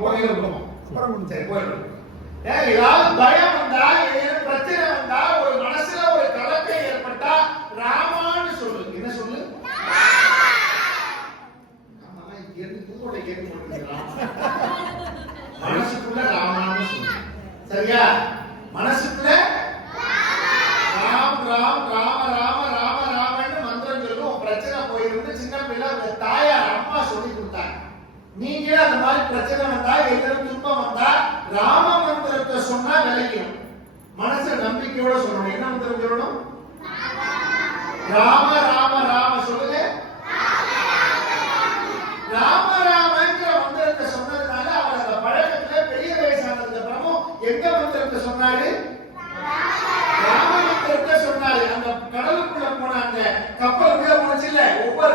கோயில விடுவோம் அப்புறம் சரி கோயில் ஏன் ஏதாவது பயம் வந்தா ஏதாவது பிரச்சனை வந்தா ஒரு மனசுல ஒரு கலக்கம் ஏற்பட்டா ராமான்னு சொல்லு. என்ன சொல்லு? மனசுக்குள்ள ராமான்னு சொல்லு. சரியா? மனசுக்குள்ள ராம் ராம் ராம ராம ராம ராமன்னு மந்திரம் சொல்லு. பிரச்சனை போயிருந்து சின்ன பிள்ளை உங்க தாயார் அம்மா சொல்லி கொடுத்தாங்க. நீங்களே அந்த மாதிரி பிரச்சனை வந்தா ராம மந்திரத்தை சொன்னா விளையும் மனசு நம்பிக்கையோட சொல்லணும். என்ன மந்திரம் சொல்லணும்? ராம ராம ராம சொல்லுங்க. ராம ராமங்கிற மந்திரத்தை சொன்னதுனால அவர் அந்த பழக்கத்துல பெரிய வயசானதுக்கு அப்புறமும் எங்க மந்திரத்தை சொன்னாரு? ராம மந்திரத்தை சொன்னாரு. அந்த கடலுக்குள்ள போன அந்த கப்பலுக்குள்ள போனுச்சு இல்ல. ஒவ்வொரு